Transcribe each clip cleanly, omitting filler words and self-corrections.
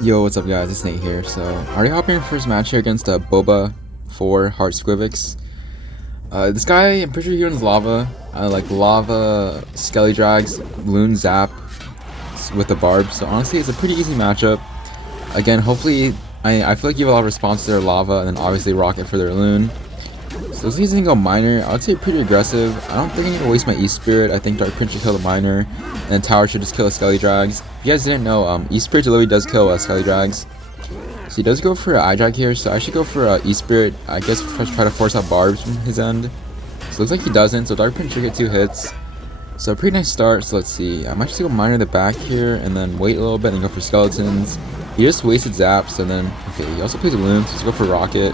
Yo, what's up guys, it's Nate here. So, I already hopped in your first match here against Boba 4 Heart Squivix. This guy, I'm pretty sure he runs lava. Like lava, Skelly Drags, Loon Zap with the Barb. So honestly, it's a pretty easy matchup. Again, hopefully, I feel like you have a lot of response to their lava and then obviously Rocket for their Loon. So this he's gonna go Miner. I would say pretty aggressive. I don't think I need to waste my E-Spirit. I think Dark Prince should kill the Miner. And then Tower should just kill the Skelly Drags. If you guys didn't know, E-Spirit literally does kill Skelly Drags. So he does go for I-Drag here, so I should go for E-Spirit. I guess try to force out Barbs from his end. So it looks like he doesn't, so Dark Prince should get 2 hits. So a pretty nice start, so let's see. I might just go Miner in the back here, and then wait a little bit, and then go for Skeletons. He just wasted Zaps, and then, okay, he also plays a Loon, so let's go for Rocket.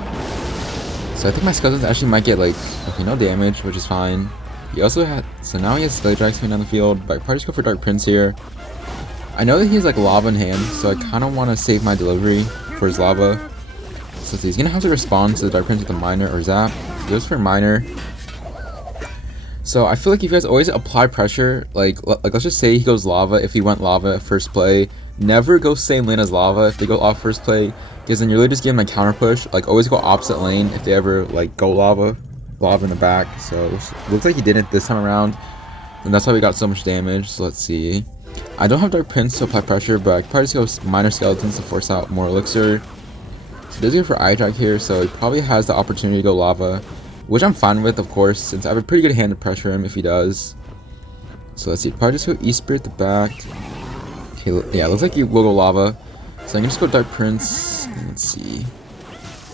So I think my Skeletons actually might get, like, okay, no damage, which is fine. He also had, so now he has Skelly Drags coming down the field, but I probably just go for Dark Prince here. I know that he has, like, Lava in hand, so I kind of want to save my delivery for his Lava. So he's going to have to respond to the Dark Prince with a Miner or Zap. He goes for Miner. So I feel like if you guys always apply pressure, like let's just say he goes Lava, if he went Lava at first play, never go same lane as Lava if they go off first play, because then you're really just giving them a counter push. Like always go opposite lane if they ever like go Lava in the back. So it looks like he didn't this time around, and that's why we got so much damage. So let's see. I don't have Dark Prince to apply pressure, but I could probably just go Miner Skeletons to force out more Elixir. So he does go for I-Drag here, so he probably has the opportunity to go Lava, which I'm fine with, of course, since I have a pretty good hand to pressure him if he does. So let's see, probably just go E-Spirit at the back. Okay, yeah, looks like he will go Lava. So I can just go Dark Prince. Let's see.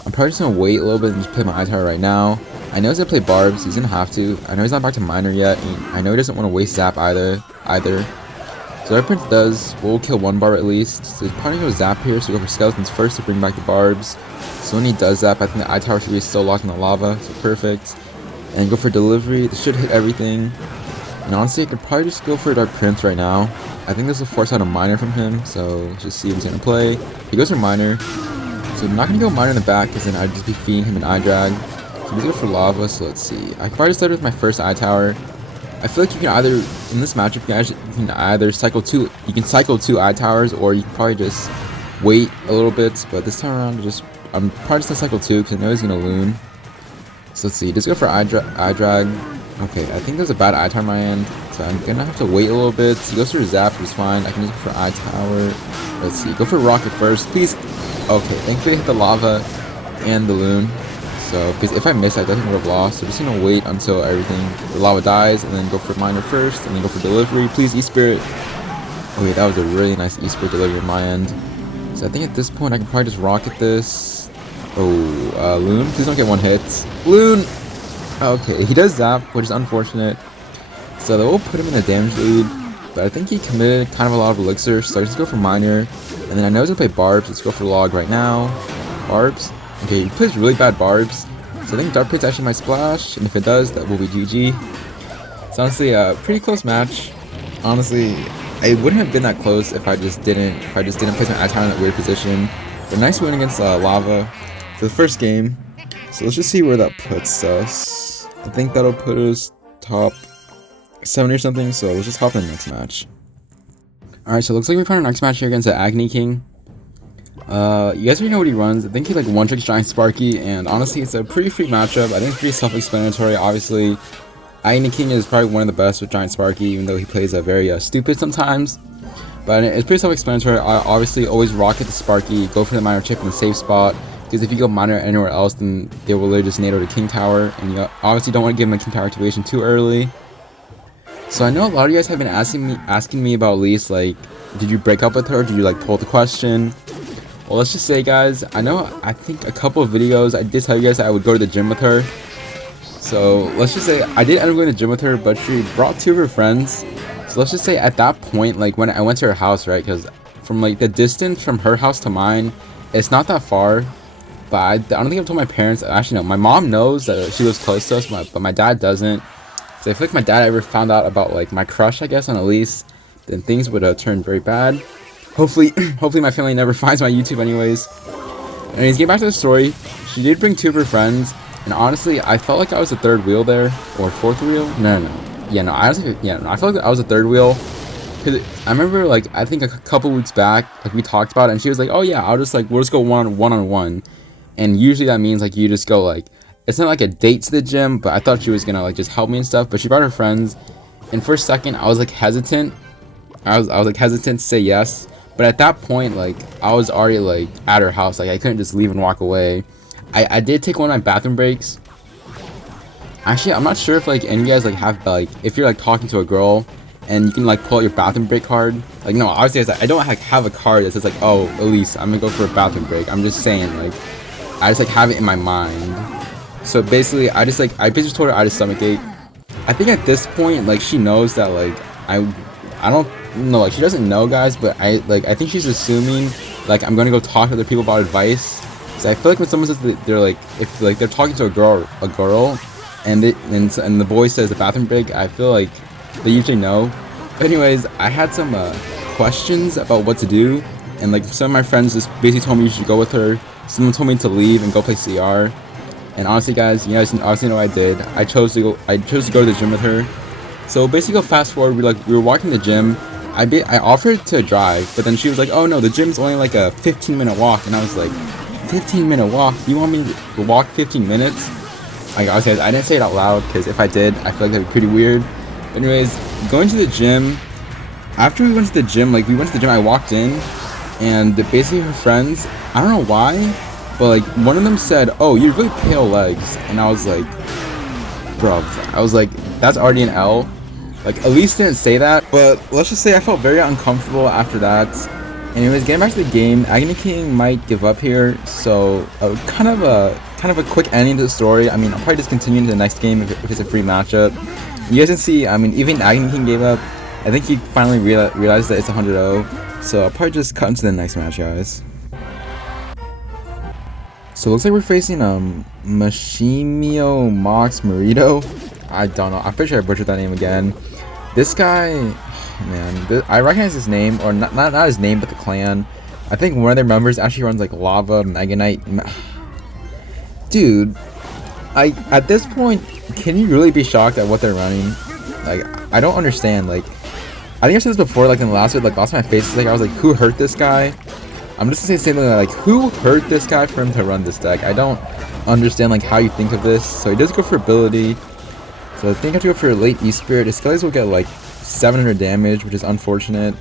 I'm probably just gonna wait a little bit and just play my I-Tower right now. I know he's gonna play Barbs, he's gonna have to. I know he's not back to Miner yet, and I know he doesn't want to waste Zap either. So Dark Prince does, we'll kill 1 Barb at least. So he's probably gonna go Zap here, so go for Skeletons first to bring back the Barbs. So when he does Zap, I think the I-Tower should be still locked in the Lava, so perfect. And go for Delivery, this should hit everything. And honestly, I could probably just go for Dark Prince right now. I think this will force out a Miner from him, so let's just see what he's gonna play. He goes for Miner. So I'm not gonna go Miner in the back, because then I'd just be feeding him an I-Drag. So he's go for Lava, so let's see. I could probably start with my first I-Tower. I feel like you can either, in this matchup, you can either cycle 2 I-Towers, or you can probably just wait a little bit, but this time around, I'm probably just gonna cycle 2, because I know he's gonna Loon. So let's see, just go for I-Drag. Okay, I think there's a bad I-Tower on my end, so I'm gonna have to wait a little bit. So he goes for Zap, which is fine. I can just go for I-Tower. Let's see, go for Rocket first, please. Okay, thankfully I hit the Lava and the Loon. So, because if I miss, I definitely would have lost. So just gonna wait until the Lava dies, and then go for Miner first, and then go for Delivery. Please, E-Spirit. Okay, that was a really nice E-Spirit delivery on my end. So I think at this point, I can probably just Rocket this. Oh, Loon, please don't get 1 hit. Loon! Okay, he does Zap, which is unfortunate. So that will put him in the damage lead. But I think he committed kind of a lot of Elixir, so I just go for Miner. And then I know he's gonna play Barbs. Let's go for Log right now. Barbs. Okay, he plays really bad Barbs. So I think Dark Prince actually might splash, and if it does, that will be GG. It's honestly a pretty close match. Honestly, it wouldn't have been that close if I just didn't place my I-Tower in that weird position. But nice win against Lava for the first game. So let's just see where that puts us. I think that'll put us top 7 or something, so let's just hop in the next match. Alright, so it looks like we found our next match here against the Agni King. You guys already know what he runs. I think he like one-tricks Giant Sparky, and honestly, it's a pretty free matchup. I think it's pretty self-explanatory. Obviously, Agni King is probably one of the best with Giant Sparky, even though he plays very stupid sometimes. But it's pretty self-explanatory. I obviously always rocket the Sparky, go for the Miner chip in the safe spot, because if you go Miner anywhere else, then they will literally just NATO to King Tower, and you obviously don't want to give him a King Tower activation too early. So I know a lot of you guys have been asking me about Lise, like, did you break up with her? Did you like pull the question? Well, let's just say, guys, I think a couple of videos, I did tell you guys that I would go to the gym with her. So, let's just say, I did end up going to the gym with her, but she brought 2 of her friends. So, let's just say, at that point, like, when I went to her house, right, because from, like, the distance from her house to mine, it's not that far. But I don't think I've told my parents. Actually, no, my mom knows that she was close to us, but my dad doesn't. So, if, like, my dad ever found out about, like, my crush, I guess, on Elise, then things would turn very bad. Hopefully my family never finds my YouTube anyways. Anyways, getting back to the story, she did bring 2 of her friends, and honestly, I felt like I was the 3rd wheel there, or 4th wheel. No. Yeah, no, I felt like I was the 3rd wheel. Cause I remember like I think a couple weeks back like we talked about it and she was like, oh yeah, I'll just like we'll just go one on one, and usually that means like you just go like it's not like a date to the gym, but I thought she was gonna like just help me and stuff, but she brought her friends, and for a second I was like hesitant. I was like hesitant to say yes, but at that point like I was already like at her house, like I couldn't just leave and walk away. I did take one of my bathroom breaks. Actually, I'm not sure if like any of you guys like have like if you're like talking to a girl and you can like pull out your bathroom break card. Like no, obviously I don't like have a card that says like, oh Elise, I'm gonna go for a bathroom break. I'm just saying like I just like have it in my mind. So basically I basically told her I had a stomachache. I think at this point like she knows that like I don't know, like she doesn't know, guys, but I think she's assuming like I'm gonna go talk to other people about advice. So I feel like when someone says that they're like if like they're talking to a girl and the boy says the bathroom break, I feel like they usually know. But anyways, I had some questions about what to do, and like some of my friends just basically told me you should go with her. Someone told me to leave and go play CR. And honestly, guys, you guys obviously know what I did. I chose to go to the gym with her. So basically, fast forward, we were walking to the gym. I offered to drive, but then she was like, "Oh no, the gym's only like a 15-minute walk," and I was like, "15-minute walk? You want me to walk 15 minutes?" Like obviously, I didn't say it out loud because if I did, I feel like that'd be pretty weird. Anyways, going to the gym. After we went to the gym, I walked in, and basically her friends, I don't know why, but like one of them said, "Oh, you have really pale legs," and I was like, "Bro," I was like, "That's already an L." Like Elise didn't say that, but let's just say I felt very uncomfortable after that. Anyways, getting back to the game, Agony King might give up here, so kind of a quick ending to the story. I mean, I'll probably just continue into the next game if it's a free matchup. You guys can see, I mean, even Agony King gave up. I think he finally realized that it's 100-0, so I'll probably just cut into the next match, guys. So it looks like we're facing Mashimio Mox Marito. I don't know. I'm pretty sure I butchered that name again. This guy, man, I recognize his name, or not his name, but the clan. I think one of their members actually runs like Lava, Mega Knight. Dude, at this point, can you really be shocked at what they're running? Like, I don't understand. Like, I think I said this before, like in the last video, like lost my face. Like I was like, who hurt this guy? I'm just gonna say the same thing, like who hurt this guy for him to run this deck? I don't understand like how you think of this. So he does go for ability. So I think I have to go for late E-Spirit. His skellies will get like 700 damage, which is unfortunate.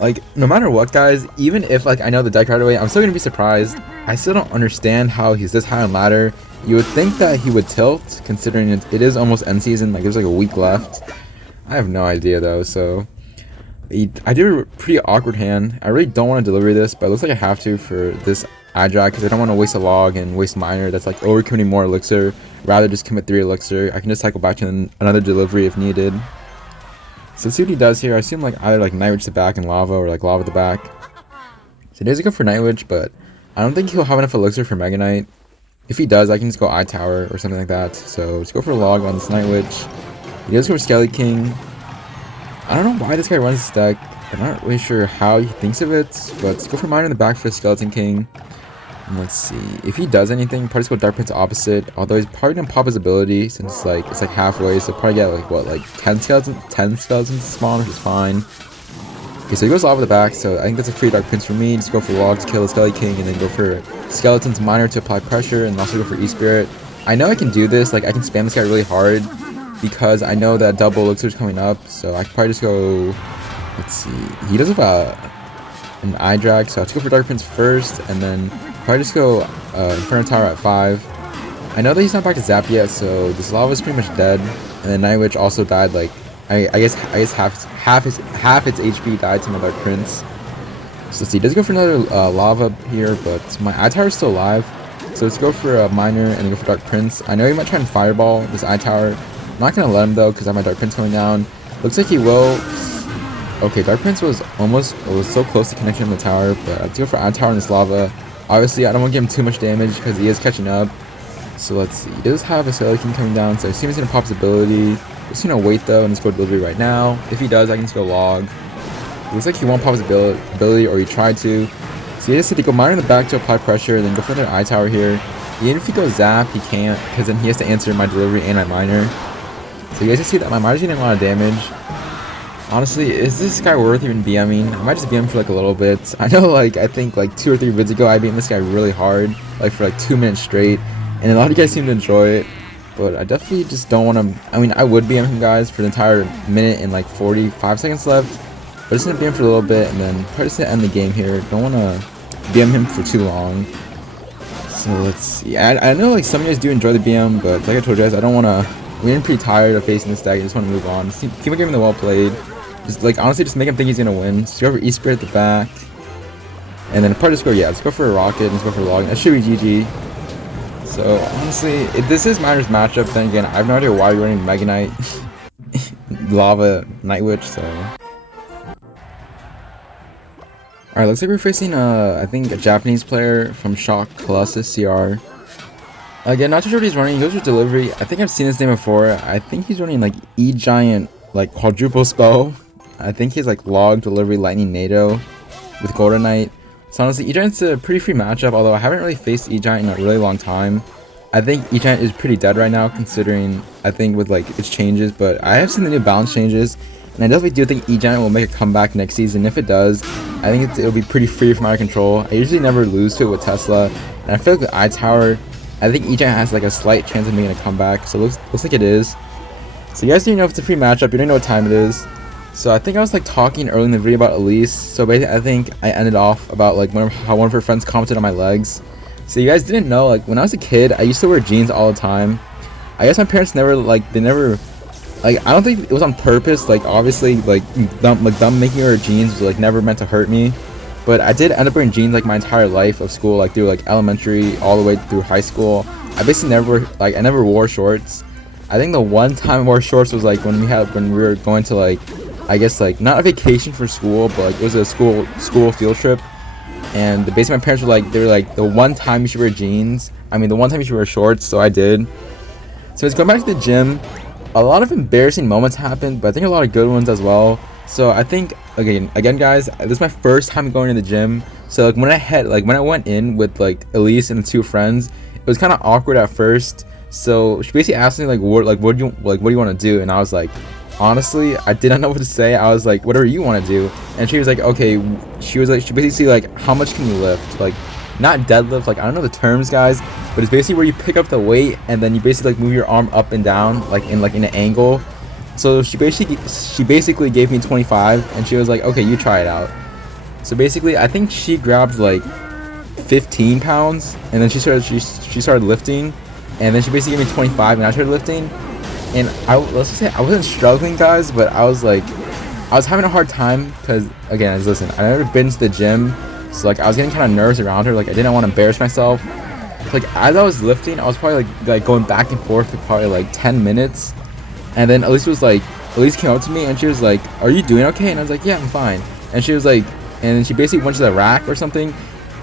Like, no matter what, guys, even if like I know the deck right away, I'm still gonna be surprised. I still don't understand how he's this high on ladder. You would think that he would tilt, considering it is almost end season. Like there's like a week left. I have no idea though. So I did a pretty awkward hand. I really don't want to deliver this, but it looks like I have to for this Idrak because I don't want to waste a log and waste minor. That's like overcommitting more elixir. Rather just commit 3 elixir. I can just cycle back to another delivery if needed. So let's see what he does here. I assume like either like Night Witch the back and Lava, or like Lava the back. So he does go for Night Witch, but I don't think he'll have enough elixir for Mega Knight. If he does, I can just go Eye Tower or something like that. So let's go for a log on this Night Witch. He does go for Skelly King. I don't know why this guy runs this deck. I'm not really sure how he thinks of it, but let's go for Miner in the back for Skeleton King. And let's see if he does anything. Probably just go Dark Prince opposite. Although he's probably gonna pop his ability since it's like halfway, so probably get like what, like 10 skeletons to spawn, which is fine. Okay, so he goes Lava the back, so I think that's a free Dark Prince for me. Just go for logs, kill the Skelly King, and then go for Skeletons Miner to apply pressure, and also go for E-Spirit. I know I can do this. Like I can spam this guy really hard because I know that double elixir is coming up. So I could probably just go. Let's see. He does have an eye drag, so I have to go for Dark Prince first, and then probably just go Inferno Tower at 5. I know that he's not back to Zap yet, so this Lava is pretty much dead. And then Night Witch also died. Like I guess half its HP died to my Dark Prince. So let's see. He does go for another Lava here, but my eye tower is still alive. So let's go for a Miner and then go for Dark Prince. I know he might try and Fireball this eye tower. I'm not gonna let him though because I have my Dark Prince coming down. Looks like he will. Okay, Dark Prince was so close to connecting on the tower, but let's go for Eye Tower in this Lava. Obviously, I don't want to give him too much damage because he is catching up. So let's see. He does have a Skelly King coming down, so I assume he's going to pop his ability. Just going to wait though and just go delivery right now. If he does, I can just go log. It looks like he won't pop his ability, or he tried to. So he just had to go Miner in the back to apply pressure, and then go for another Eye Tower here. Even if he goes Zap, he can't, because then he has to answer my delivery and my Miner. So you guys can see that my Miner's getting a lot of damage. Honestly, is this guy worth even BMing? I might just BM for like a little bit. I know like I think like 2 or 3 vids ago I BM'd this guy really hard, like for like 2 minutes straight, and a lot of you guys seem to enjoy it. But I definitely just don't want to. I mean, I would BM him guys for the entire minute and like 45 seconds left, but just gonna BM for a little bit and then try to end the game here. Don't want to BM him for too long. So let's see. I know like some of you guys do enjoy the BM, but like I told you guys, I don't want to. We're getting pretty tired of facing this deck. I just want to move on. Just keep on giving the well played. Just like honestly, just make him think he's gonna win. Just go for E-Spirit at the back, and then part of score. Yeah, let's go for a rocket. Let's go for a log. That should be GG. So honestly, this is Miner's matchup. Then again, I have no idea why you're running Mega Knight, Lava, Night Witch. So alright, looks like we're facing I think a Japanese player from Shock Colossus CR. Again, not too sure what he's running. He goes for delivery. I think I've seen this name before. I think he's running like E Giant, like quadruple spell. I think he's like log, delivery, lightning, NATO with Golden Knight. So honestly, E Giant's a pretty free matchup. Although I haven't really faced E Giant in a really long time. I think E Giant is pretty dead right now, considering I think with like its changes. But I have seen the new balance changes, and I definitely do think E Giant will make a comeback next season. If it does, I think it'll be pretty free from out of control. I usually never lose to it with Tesla, and I feel like with iTower, I think E Giant has like a slight chance of making a comeback. So it looks like it is. So you guys didn't know if it's a free matchup. You don't know what time it is. So I think I was like talking early in the video about Elise. So basically, I think I ended off about like how one of her friends commented on my legs. So you guys didn't know, like when I was a kid, I used to wear jeans all the time. I guess my parents never like I don't think it was on purpose. Like obviously, like them making me wear jeans was like never meant to hurt me. But I did end up wearing jeans like my entire life of school, like through like elementary all the way through high school. I basically I never wore shorts. I think the one time I wore shorts was like when we were going to like, I guess like not a vacation for school, but like it was a school field trip. And basically my parents were like, the one time you should wear jeans. I mean the one time you should wear shorts, so I did. So it's going back to the gym. A lot of embarrassing moments happened, but I think a lot of good ones as well. So I think again guys, this is my first time going to the gym. So like when I went in with like Elise and the 2 friends, it was kind of awkward at first. So she basically asked me like what do you want to do, and I was like, honestly, I didn't know what to say. I was like, whatever you want to do. And she was like, okay. She basically like, how much can you lift? Like not deadlift, like I don't know the terms guys, but it's basically where you pick up the weight and then you basically like move your arm up and down like in an angle. So she basically gave me 25 and she was like, okay, you try it out. So basically I think she grabbed like 15 pounds and then she started lifting, and then she basically gave me 25 and I started lifting. And let's just say I wasn't struggling guys, but I was having a hard time because again, listen, I've never been to the gym, so like I was getting kind of nervous around her. Like I didn't want to embarrass myself. So, like as I was lifting, I was probably like going back and forth for probably like 10 minutes. And then Elise came up to me and she was like, are you doing okay? And I was like, yeah, I'm fine. And she was like, and then she basically went to the rack or something.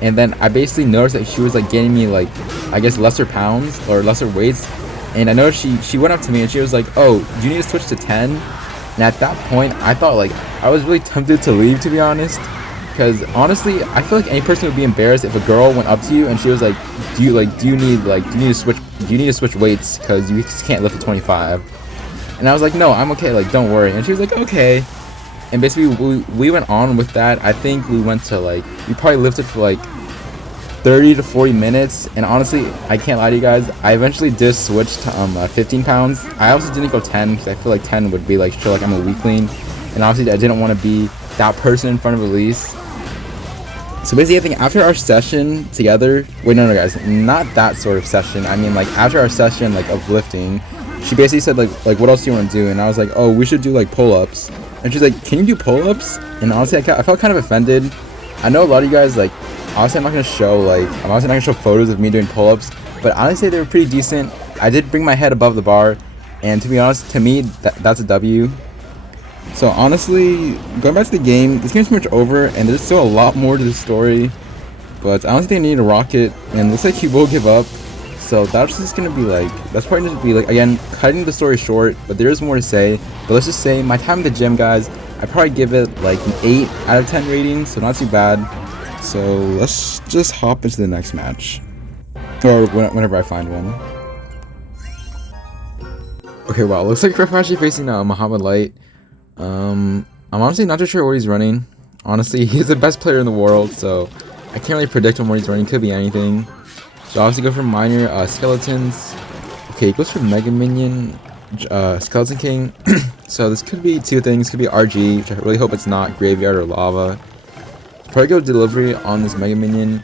And then I basically noticed that she was like getting me like, I guess lesser pounds or lesser weights. And I noticed she went up to me and she was like, oh, do you need to switch to 10? And at that point, I thought like, I was really tempted to leave, to be honest. Because honestly, I feel like any person would be embarrassed if a girl went up to you and she was like, do you need to switch weights because you just can't lift a 25? And I was like, no, I'm okay, like don't worry. And she was like, okay. And basically we went on with that. I think we went to like, we probably lifted for like 30 to 40 minutes, and honestly, I can't lie to you guys, I eventually did switch to 15 pounds. I also didn't go 10 because I feel like 10 would be like show like I'm a weakling, and obviously I didn't want to be that person in front of Elise. So basically I think after our session together, wait no guys, not that sort of session, I mean like after our session like of lifting, she basically said like what else do you want to do? And I was like, oh, we should do like pull-ups. And she's like, can you do pull-ups? And honestly I felt kind of offended. I know a lot of you guys like, honestly, I'm not gonna show photos of me doing pull-ups, but honestly, they were pretty decent. I did bring my head above the bar, and to be honest, to me, that's a W. So honestly, going back to the game, this game's pretty much over, and there's still a lot more to the story. But I don't think I need a rocket, and it looks like he will give up. So that's probably going to be like, again, cutting the story short, but there is more to say. But let's just say, my time at the gym, guys, I'd probably give it like an 8 out of 10 rating, so not too bad. So let's just hop into the next match, or whenever I find one. Okay, wow, looks like we're actually facing Muhammad Light. I'm honestly not too sure what he's running. Honestly, he's the best player in the world, so I can't really predict him what he's running. Could be anything. So obviously go for minor skeletons. Okay, he goes for Mega Minion, Skeleton King. So this could be two things. Could be RG, which I really hope it's not Graveyard or Lava. Probably go delivery on this Mega Minion.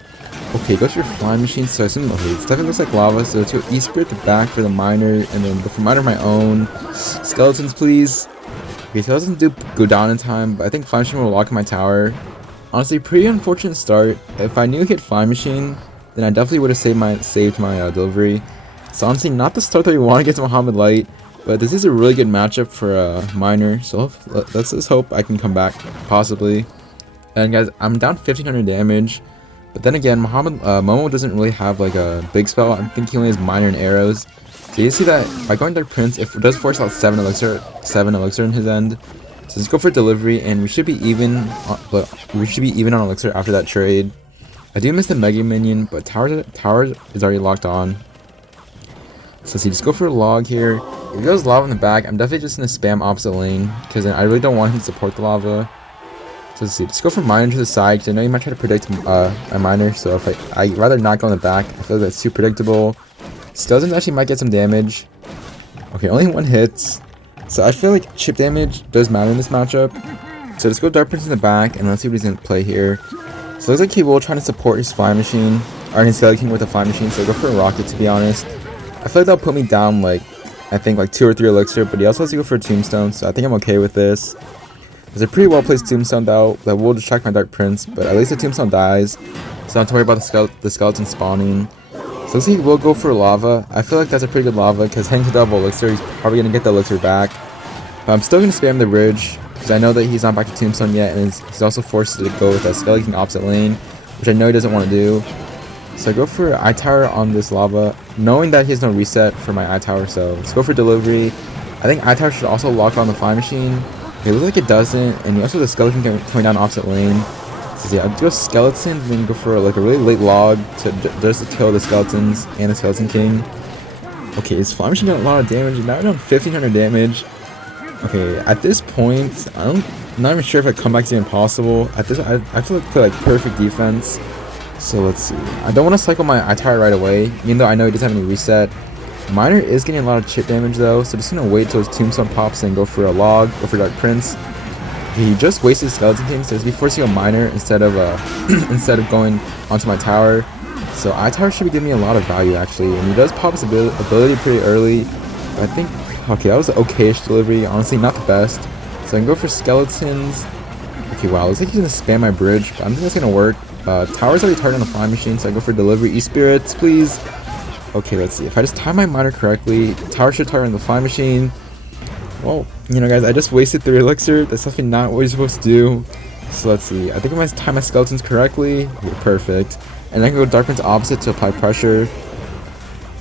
Okay, go to your Flying Machine. So I assume okay, it definitely looks like Lava. So let's go E-Spirit the back for the minor, and then go for minor my own. Skeletons, please. Okay, so it doesn't go down in time, but I think Flying Machine will lock in my tower. Honestly, pretty unfortunate start. If I knew he had Flying Machine, then I definitely would have saved my delivery. So honestly, not the start that we want against Muhammad Light, but this is a really good matchup for minor. So let's just hope I can come back, possibly. And guys, I'm down 1500 damage. But then again, Momo doesn't really have like a big spell. I think he only has minor and arrows. So you see that by going Dark Prince, if it does force out 7 elixir in his end. So let's go for delivery, and we should be even. On elixir after that trade. I do miss the Mega Minion, but tower is already locked on. So let's see, just go for a log here. If he goes lava in the back, I'm definitely just gonna spam opposite lane because I really don't want him to support the lava. So let's see, just go for miner to the side because I know you might try to predict a miner. So if I'd rather not go in the back. I feel like that's too predictable. Skeletons actually might get some damage. Okay, only 1 hit. So I feel like chip damage does matter in this matchup. So let's go Dark Prince in the back and let's see what he's gonna play here. So it looks like he will try to support his Flying Machine, or his Skeleton King with a Flying Machine. So I'll go for a Rocket, to be honest. I feel like that'll put me down like I think like 2 or 3 elixir, but he also has to go for a Tombstone. So I think I'm okay with this. There's a pretty well placed Tombstone though that will distract my Dark Prince, but at least the Tombstone dies, so I don't have to worry about the skeleton spawning. So let's see, we'll go for Lava. I feel like that's a pretty good Lava because heading to double elixir, he's probably gonna get the elixir back. But I'm still gonna spam the bridge because I know that he's not back to Tombstone yet, and he's also forced to go with a Skeleton King opposite lane, which I know he doesn't want to do. So I go for I Tower on this Lava, knowing that he has no reset for my I Tower. So let's go for delivery. I think I Tower should also lock on the Flying Machine. It looks like it doesn't, and also the Skeleton coming down opposite lane. So yeah, I'd go Skeleton, and then go for like a really late log just to kill the Skeletons and the Skeleton King. Okay, his Flying Machine got a lot of damage, and now we're down 1500 damage. Okay, at this point, I'm not even sure if a comeback's even possible. At this, I feel like play like perfect defense. So let's see. I don't want to cycle my I Tower right away, even though I know he doesn't have any reset. Miner is getting a lot of chip damage though, so just gonna wait till his Tombstone pops and go for a log, go for Dark Prince. He just wasted Skeleton King, so he's be forcing a miner instead of going onto my tower. So I Tower should be giving me a lot of value actually, and he does pop his ability pretty early. But I think okay, that was an okay-ish delivery, honestly not the best. So I can go for Skeletons. Okay, wow, looks like he's gonna spam my bridge, but I don't think that's gonna work. Tower's already targeted on the Flying Machine, so I go for delivery. E-Spirits, please. Okay, let's see. If I just time my miner correctly, tower should target on the Flying Machine. Well, you know, guys, I just wasted 3 elixir. That's definitely not what you're supposed to do. So let's see. I think if I time my Skeletons correctly, okay, perfect. And I can go Dark Prince opposite to apply pressure.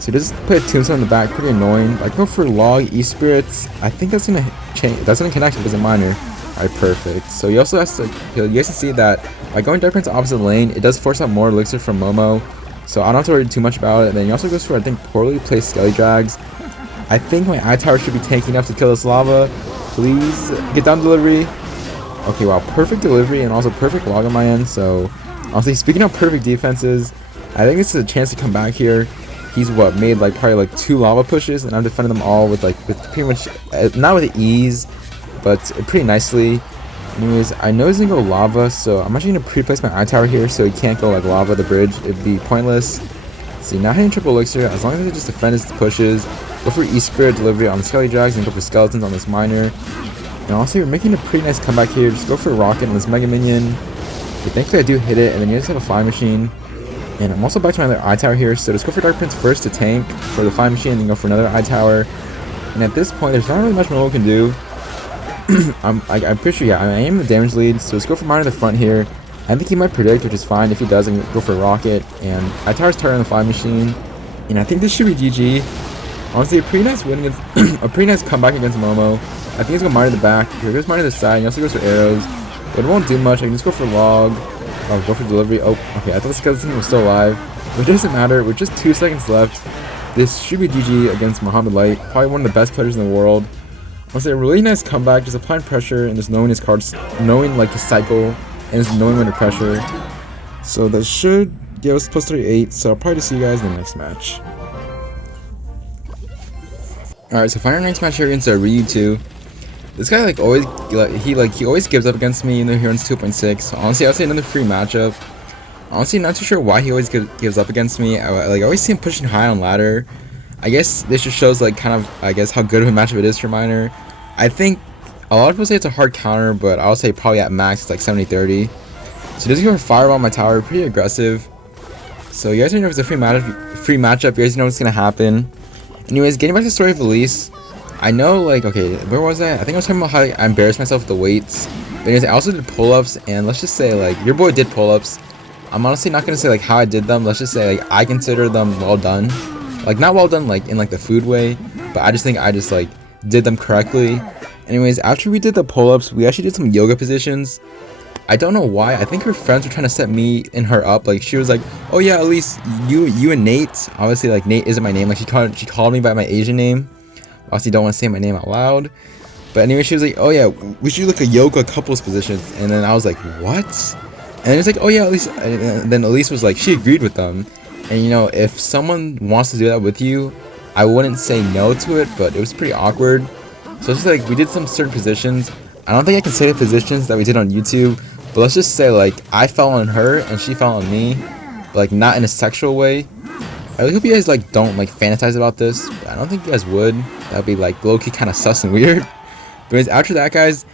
So he just put a Tombstone in the back, pretty annoying. I go for log E-Spirits. I think that's gonna change. That's gonna connect with a miner. Alright, perfect. So he also has to. You guys can see that by going Dark Prince opposite lane, it does force out more elixir from Momo. So I don't have to worry too much about it. And then he also goes for, I think, poorly placed Skelly Drags. I think my I Tower should be tanky enough to kill this lava. Please get down delivery. Okay, wow, perfect delivery and also perfect log on my end. So honestly, speaking of perfect defenses, I think this is a chance to come back here. He's made like probably like 2 lava pushes, and I'm defending them all with pretty much not with ease, but pretty nicely. Anyways, I know he's gonna go lava, so I'm actually gonna pre-place my I Tower here so he can't go like lava the bridge. It'd be pointless. See, now hitting triple elixir, as long as I just defend his pushes, go for E-Spirit delivery on the Skelly Drags and go for Skeletons on this miner. And also, you're making a pretty nice comeback here. Just go for a Rocket on this Mega Minion. But thankfully I do hit it, and then you just have a Flying Machine. And I'm also back to my other I Tower here, so just go for Dark Prince first to tank for the Flying Machine, and then go for another I Tower. And at this point, there's not really much Momo can do. I'm pretty sure, yeah, I am the damage lead, so let's go for mine in the front here. I think he might predict, which is fine. If he does, I can go for a Rocket. And I Tower's target on the Flying Machine. And I think this should be GG. Honestly, a pretty nice win against, a pretty nice comeback against Momo. I think he's going to mine to the back. Here goes mine to the side. He also goes for arrows. But it won't do much. I can just go for log. Oh, go for delivery. Oh, okay. I thought the Skeleton was still alive. But it doesn't matter. With just 2 seconds left, this should be GG against Muhammad Light. Probably one of the best players in the world. I'll say a really nice comeback, just applying pressure and just knowing his cards, knowing like his cycle, and just knowing when to pressure. So that should give us plus 38. So I'll probably see you guys in the next match. Alright, so final next match here against Ryu 2. This guy he always gives up against me, even though he runs 2.6. So honestly, I'll say another free matchup. Honestly, not too sure why he always gives up against me. I always see him pushing high on ladder. I guess this just shows like kind of how good of a matchup it is for Miner. I think a lot of people say it's a hard counter, but I'll say probably at max it's like 70-30. So just go for fireball on my tower, pretty aggressive. So you guys already know if it's a free matchup. You guys know what's gonna happen. Anyways, getting back to the story of Elise. I know, like, okay, where was I? I think I was talking about how I embarrassed myself with the weights. But anyways, I also did pull-ups, and let's just say, like, your boy did pull-ups. I'm honestly not gonna say like how I did them. Let's just say like I consider them well done. Like not well done like in like the food way, but I just think I just like did them correctly. Anyways, after we did the pull-ups, we actually did some yoga positions. I don't know why. I think her friends were trying to set me and her up. Like she was like, "Oh yeah, at least you and Nate." Obviously, like Nate isn't my name. Like she called me by my Asian name. Obviously, don't want to say my name out loud. But anyway, she was like, "Oh yeah, we should do like a yoga couples positions." And then I was like, "What?" And it's like, "Oh yeah, at least." And then Elise was like, she agreed with them. And you know, if someone wants to do that with you, I wouldn't say no to it. But it was pretty awkward. So it's just like we did some certain positions. I don't think I can say the positions that we did on YouTube. But let's just say like I fell on her and she fell on me, but like not in a sexual way. I really hope you guys like don't like fantasize about this. But I don't think you guys would. That'd be like low-key kind of sus and weird. But after that, guys,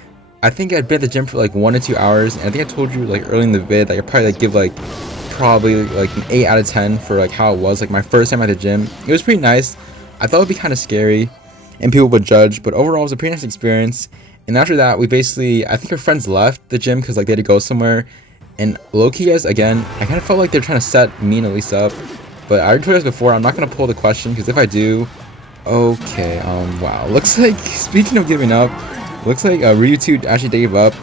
I think I'd been at the gym for like 1 to 2 hours. And I think I told you like early in the vid, like I'd probably like give like probably like an 8 out of 10 for like how it was like my first time at the gym. It was pretty nice. I thought it would be kind of scary and people would judge, but overall it was a pretty nice experience. And after that, we basically, I think our friends left the gym because like they had to go somewhere. And low-key, guys, again, I kind of felt like they're trying to set me and Elise up. But I already told you guys before, I'm not going to pull the question because if I do, okay, wow. Looks like, speaking of giving up, looks like Ryu 2 actually gave up.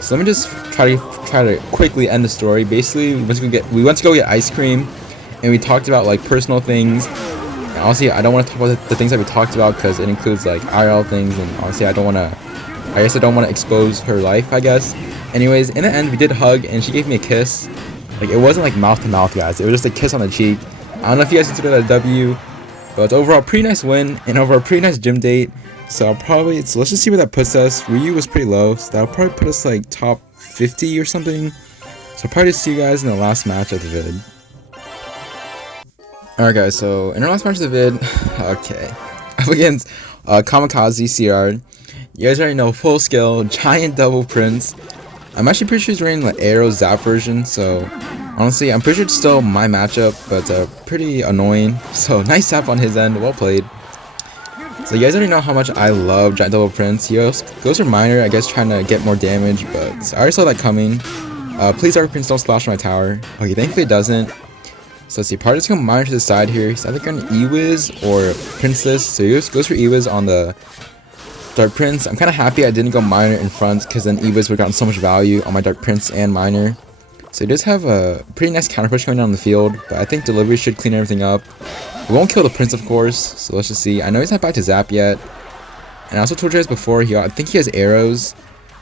So let me just try to quickly end the story. Basically, we went to go get ice cream, and we talked about like personal things. And honestly, I don't want to talk about the things that we talked about because it includes like IRL things, and honestly, I don't want to expose her life, I guess. Anyways, in the end, we did hug, and she gave me a kiss. Like, it wasn't like mouth to mouth, guys. It was just a kiss on the cheek. I don't know if you guys consider that a W, but it's overall pretty nice win, and overall pretty nice gym date. So let's just see where that puts us. Ryu was pretty low, so that'll probably put us like top 50 or something. So I'll probably just see you guys in the last match of the vid. Alright guys, so in our last match of the vid, okay, up against Kamikaze CR. You guys already know, full skill, giant double prince. I'm actually pretty sure he's running the Arrow Zap version, so honestly, I'm pretty sure it's still my matchup, but pretty annoying. So nice zap on his end, well played. So you guys already know how much I love giant double prince. He goes for minor, I guess trying to get more damage, but I already saw that coming. Please Dark Prince don't splash my tower. Okay, thankfully it doesn't. So let's see, part is going minor to the side here. He's either going to E-Wiz or Princess. So he goes for E-Wiz on the Dark Prince. I'm kind of happy I didn't go minor in front because then E-Wiz would have gotten so much value on my Dark Prince and minor. So he does have a pretty nice counter push going on the field, but I think delivery should clean everything up. It won't kill the Prince, of course, so let's just see. I know he's not back to Zap yet. And I also told you guys before, I think he has arrows.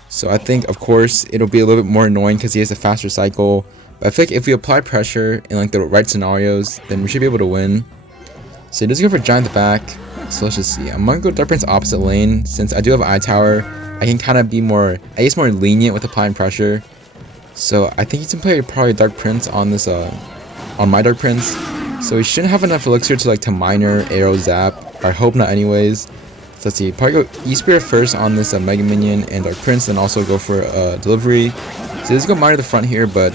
So I think, of course, it'll be a little bit more annoying because he has a faster cycle. But I feel like if we apply pressure in like the right scenarios, then we should be able to win. So he does go for Giant at the back. So let's just see. I'm going to go Dark Prince opposite lane. Since I do have Eye Tower, I can kind of be more, I guess, more lenient with applying pressure. So I think he's going to play probably Dark Prince on this, on my Dark Prince. So he shouldn't have enough elixir to minor Arrow Zap. Or I hope not anyways. So let's see. Probably go E-Spirit first on this Mega Minion and Dark Prince, then also go for delivery. So let's go minor the front here, but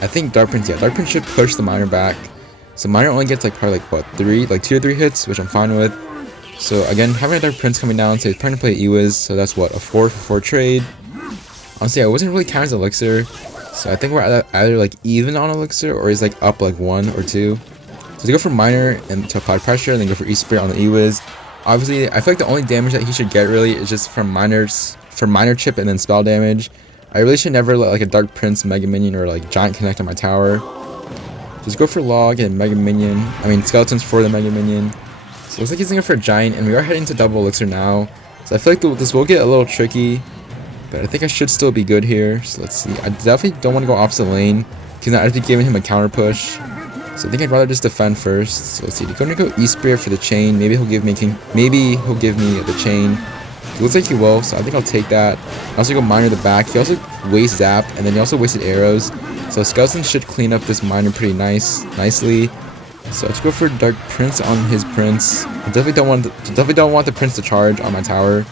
I think Dark Prince, yeah, Dark Prince should push the minor back. So minor only gets like probably like what, 2 or 3 hits, which I'm fine with. So again, having a Dark Prince coming down, so he's trying to play E-Wiz, so that's what, a 4 for 4 trade. Honestly, I wasn't really counting his elixir, so I think we're either like even on elixir or he's like up like 1 or 2. So to go for minor and to apply pressure, and then go for E-Spirit on the E-Wiz. Obviously, I feel like the only damage that he should get really is just from minor chip and then spell damage. I really should never let like a Dark Prince Mega Minion or like Giant connect on my tower. Just go for Log and Mega Minion. I mean Skeletons for the Mega Minion. So it looks like he's going for a Giant, and we are heading to double elixir now. So I feel like this will get a little tricky, but I think I should still be good here. So let's see. I definitely don't want to go opposite lane because I'd be giving him a counter push. So I think I'd rather just defend first. So let's see. He's going to go E-Spirit for the chain. Maybe he'll give me the chain. It looks like he will, so I think I'll take that. I also go Miner the back. He also wastes Zap, and then he also wasted arrows. So Skeleton should clean up this Miner pretty nicely. So let's go for Dark Prince on his Prince. I definitely don't want the Prince to charge on my tower.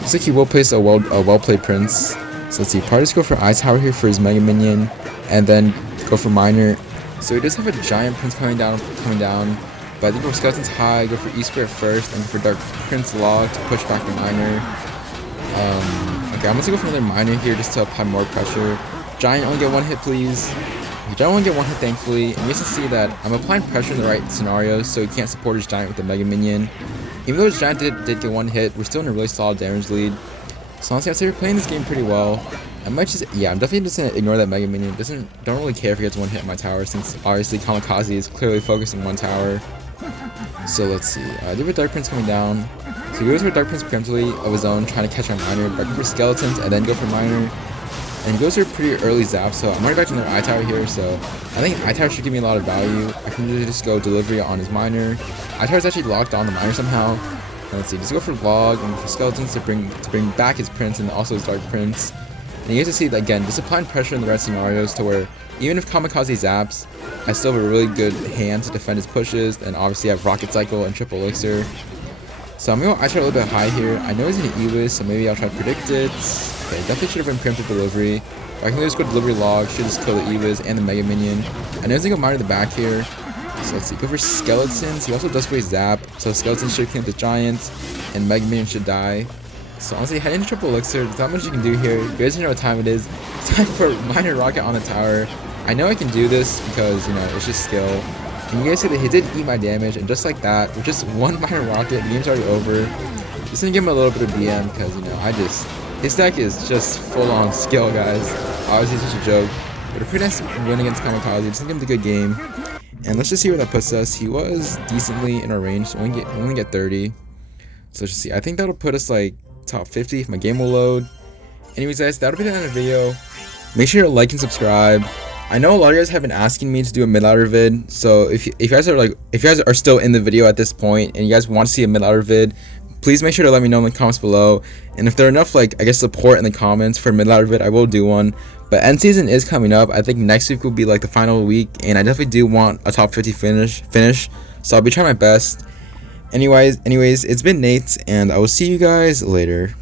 Looks like he will place a well played Prince. So let's see. Probably just go for Eye Tower here for his Mega Minion, and then go for Miner. So he does have a giant Prince coming down. But I think go for Skeleton's High, go for E-Spirit first, and go for Dark Prince Log to push back the Miner. Okay, I'm going to go for another Miner here just to apply more pressure. Giant only get one hit, please. Giant only get one hit, thankfully. And you guys can see that I'm applying pressure in the right scenarios, so he can't support his Giant with the Mega Minion. Even though his Giant did get one hit, we're still in a really solid damage lead. So honestly, I'd say we're playing this game pretty well. I'm definitely just gonna ignore that Mega Minion. Don't really care if he gets one hit on my tower, since obviously Kamikaze is clearly focused on one tower. So let's see. I do have a Dark Prince coming down. So he goes for Dark Prince preemptively of his own, trying to catch my Miner. But I go for Skeletons and then go for Miner. And he goes for a pretty early Zap, so I'm already back to another Eye Tower here. So I think Eye Tower should give me a lot of value. I can really just go Delivery on his Miner. Eye Tower is actually locked on the Miner somehow. And let's see. Just go for Log and go for Skeletons to bring back his Prince and also his Dark Prince. And you guys can see, again, just applying pressure in the right scenarios to where even if Kamikaze zaps, I still have a really good hand to defend his pushes, and obviously I have Rocket Cycle and Triple Elixir. So I'm going to try a little bit high here. I know he's going to E-Wiz, so maybe I'll try to predict it. Okay, definitely should have been preemptive Delivery. But I can just go Delivery Log, should just kill the E-Wiz and the Mega Minion. I know he's going to go Miner the back here. So let's see, go for Skeletons. He also does waste Zap, so Skeletons should clean up the Giant, and Mega Minion should die. So honestly, heading to Triple Elixir, there's not much you can do here. You guys know what time it is. It's time for Miner Rocket on the tower. I know I can do this because, you know, it's just skill. And you guys see that he did eat my damage, and just like that, with just one Miner Rocket, the game's already over. Just gonna give him a little bit of BM because, you know, his deck is just full on skill, guys. Obviously, it's just a joke. But a pretty nice win against Kamikaze. Just gonna give him a good game. And let's just see where that puts us. He was decently in our range, so only get 30. So let's just see. I think that'll put us like top 50 if my game will load. Anyways, guys, that'll be the end of the video. Make sure to like and subscribe. I know a lot of you guys have been asking me to do a mid-ladder vid, so if you guys are still in the video at this point and you guys want to see a mid-ladder vid, please make sure to let me know in the comments below. And if there are enough, like, I guess, support in the comments for a mid-ladder vid, I will do one. But end season is coming up. I think next week will be like the final week, and I definitely do want a top 50 finish. So I'll be trying my best. Anyways, it's been Nate, and I will see you guys later.